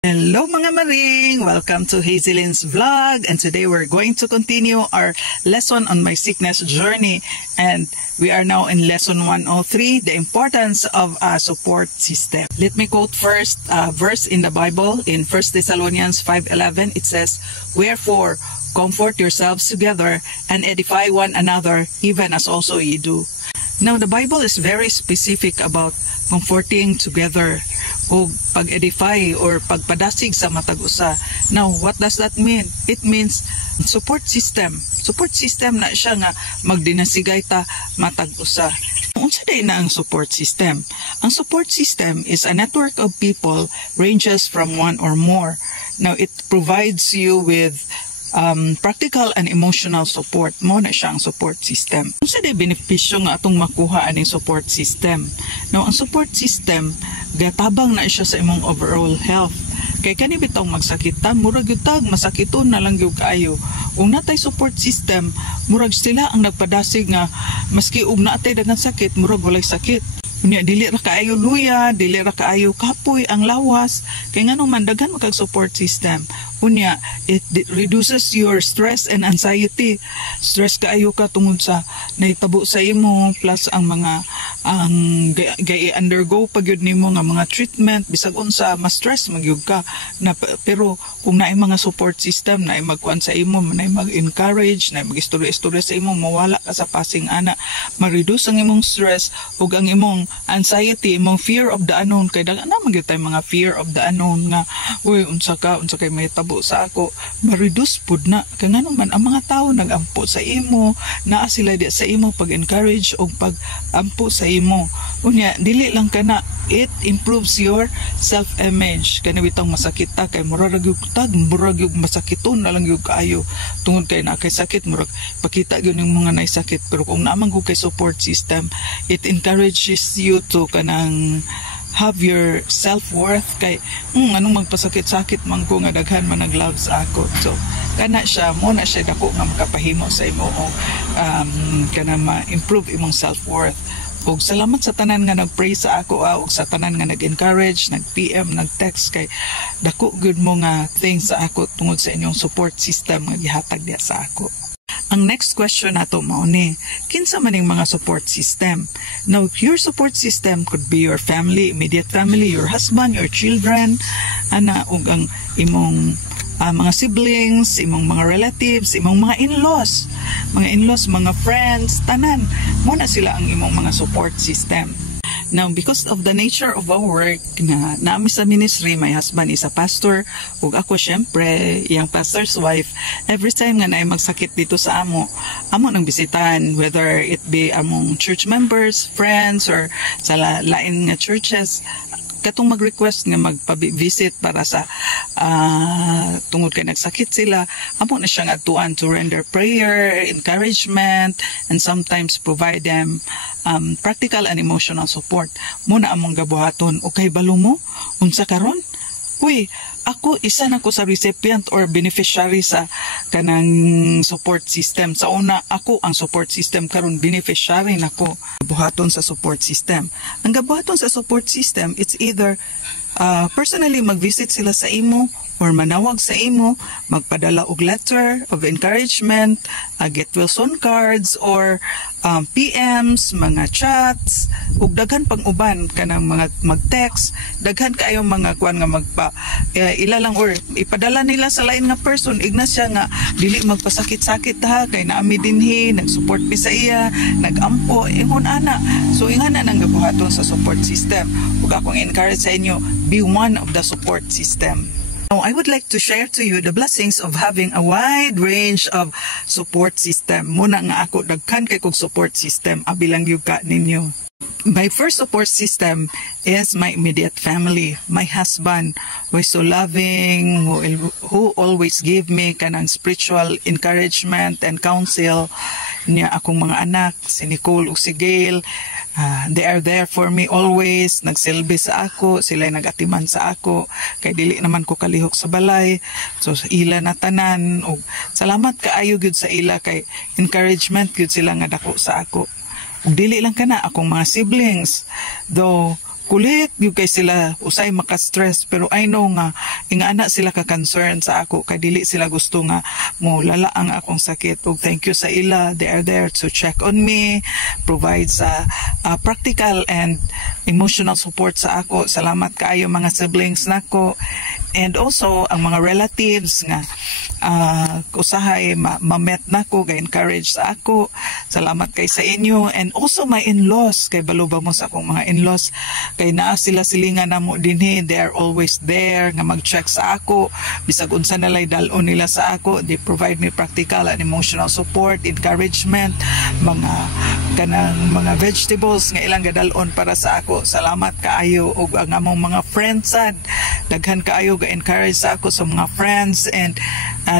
Hello mga maring! Welcome to Hazelin's vlog, and today we're going to continue our lesson on my sickness journey, and we are now in lesson 103, the importance of a support system. Let me quote first a verse in the Bible in 1 Thessalonians 5:11. It says, "Wherefore comfort yourselves together and edify one another, even as also ye do." Now the Bible is very specific about comforting together o pag-edify or pagpadasig sa matag usa. Now, what does that mean? It means support system. Support system na siya nga magdinasigay ta matag usa. Unsa day na ang support system? Ang support system is a network of people ranges from one or more. Now, it provides you with practical and emotional support. Mo na siya ang support system. Unsa day benepisyo nga atong makuha aning support system? Now, ang support system gatabang na siya sa imong overall health. Kay kani bitong magsakita, murag yutag masakiton na lang gyud kaayo. Kung natay support system, murag sila ang nagpadasig nga maski ug natay daghang sakit, murag walay sakit. Unya dili ra kaayo luya, dili ra kaayo kapoy ang lawas. Kay nganong man daghan mo kag support system. Unya it reduces your stress and anxiety. Stress kaayo ka tungod sa nahitabo sa imo, plus ang mga undergo pag yun nimo nga mga treatment bisag unsa mas stress magyud ka na, pero kung naay mga support system na magkuan sa imo, na mag-encourage, na mag-istorya sa imo, mawala ka sa passing ana, ma-reduce ang imong stress ug ang imong anxiety, imong fear of the unknown. Kay daghan naman gyud tay mga fear of the unknown nga uy unsa kay may tabo sa ako, ma-reduce pud na. Kay ngano man ang mga tawo nagampo sa imo, naa sila di sa imo pag-encourage o pag-ampo sa imo. Unya dili lang kana, it improves your self-image. Kani bitong masakit ta kay murag gyud tag, murag gyud masakiton na lang gyud kaayo tungod kay na kay sakit, murag pakita gyud ning mga nay sakit. Pero kung naman ko kay support system, it encourages you to kanang have your self-worth. Kay anong magpasakit-sakit man ko nga daghan man nag-love sa ako. So kana siya, mo na siya dako nga makapahimo sa imo kana ma-improve imong self-worth. Ug salamat sa tanan nga nag-pray sa ako, ug sa tanan nga nag-encourage, nag-PM, nag-text, kay dako gyud mo nga things sa ako tungod sa inyong support system nga gihatag diha sa ako. Ang next question nato mao ni, kinsa maning mga support system? Now, your support system could be your family, immediate family, your husband, your children, ana ug ang imong mga siblings, imong mga relatives, imong mga in-laws, mga friends, tanan. Muna sila ang imong mga support system. Now, because of the nature of our work na naami sa ministry, my husband is a pastor, ug ako syempre, yung pastor's wife, every time nga naay magsakit dito sa amo nang bisitahan, whether it be among church members, friends, or sa lain nga churches, katong mag-request nga magpa-visit para sa tungod kay nagsakit sila, amo na siya nga tuan to render prayer, encouragement, and sometimes provide them practical and emotional support. Muna among gabuhaton, okay balo mo? Unsa karon? Uy, ako isa na ko sa recipient or beneficiary sa kanang support system. Sa una, ako ang support system, karon beneficiary nako. Gabuhaton sa support system. Ang gabuhaton sa support system, it's either personally mag-visit sila sa imo or manawag sa imo, magpadala og letter of encouragement, get well soon cards, or PMs, mga chats, ug daghan pang uban kanang mga mag-text, daghan kaayo mga kuan nga ilalang or ipadala nila sa lain nga person, igna siya nga dili magpasakit-sakit ha, kay naami dinhi, nag-support mi sa iya, nag-ampo, ingon ana. So ingana nang gabuhaton sa support system. Ug akong encourage sa inyo, be one of the support system. Now, I would like to share to you the blessings of having a wide range of support system. Muna nga ako, daghan kay kog support system, abilang yung ka ninyo. My first support system is my immediate family. My husband, who is so loving, who always give me kanang spiritual encouragement and counsel. Niya akong mga anak, si Nicole ug si Gail. They are there for me always. Nagsilbi sa ako, sila nagatiman sa ako, kay dili naman ko kalihok sa balay. So ila na tanan, ug salamat kaayo gyud sa ila, kay encouragement gyud sila nga dako sa ako. Ug dili lang kana akong mga siblings, though kulit yung kay sila usay maka-stress, pero I know nga ingana sila ka concern sa ako kay dili sila gusto nga mo lala ang akong sakit. Ug thank you sa ila, they are there to check on me, provide sa practical and emotional support sa ako. Salamat kaayo mga siblings nako, and also ang mga relatives nga usahay ma-met nako, ga-encourage sa ako. Salamat kay sa inyo, and also my in-laws, kay baluba mo sa akong mga in-laws, kay naa sila silingan namo dinhi, they are always there nga mag-check sa ako bisag unsa nalay dal-on nila sa ako. They provide me practical and emotional support, encouragement, mga kanang mga vegetables nga ilang gadal-on para sa ako. Salamat kaayo. Og ang among mga friends sad, daghan kaayo ga-encourage sa ako sa mga friends, and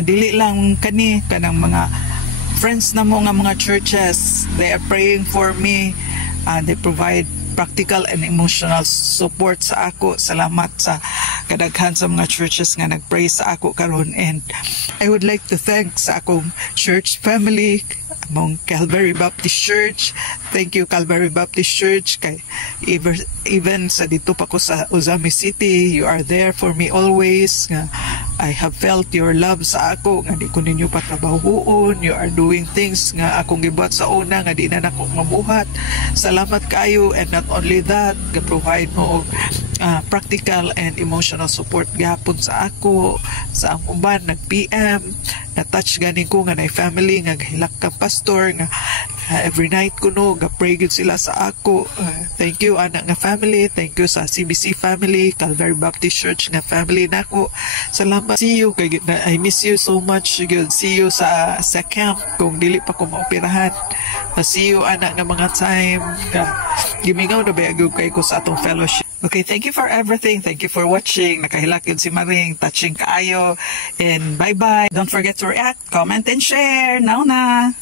dili lang kanang mga friends na mo nga mga churches, they are praying for me, they provide practical and emotional support sa ako. Salamat sa kadaghan sa mga churches nga nagpray sa ako karon, and I would like to thank sa akong church family, among Calvary Baptist Church. Thank you Calvary Baptist Church, kay even sa dito pa ko sa Ozami City, you are there for me always. Nga I have felt your love sa ako nga di ko ninyo patrabahoon. You are doing things nga akong gibuhat sa una nga di na nako mabuhat. Salamat kayo, and not only that, ga-provide mo practical and emotional support gapon sa ako, sa ang uban nag-PM, na-touch ganin ko nga na family nga gahilak ka pastor nga every night ko no ga-pray gud sila sa ako. Thank you anak nga family, thank you sa CBC family, Calvary Baptist Church nga family nako. Salamat. See you kay I miss you so much. Good. See you sa camp kung dili pa ko maoperahan. See you anak nga mga time. Gimingaw na ba gyud kay ko sa atong fellowship. Okay, thank you for everything. Thank you for watching. Nakahilak yun si Maring. Touching kaayo. And bye-bye. Don't forget to react, comment, and share. Now na!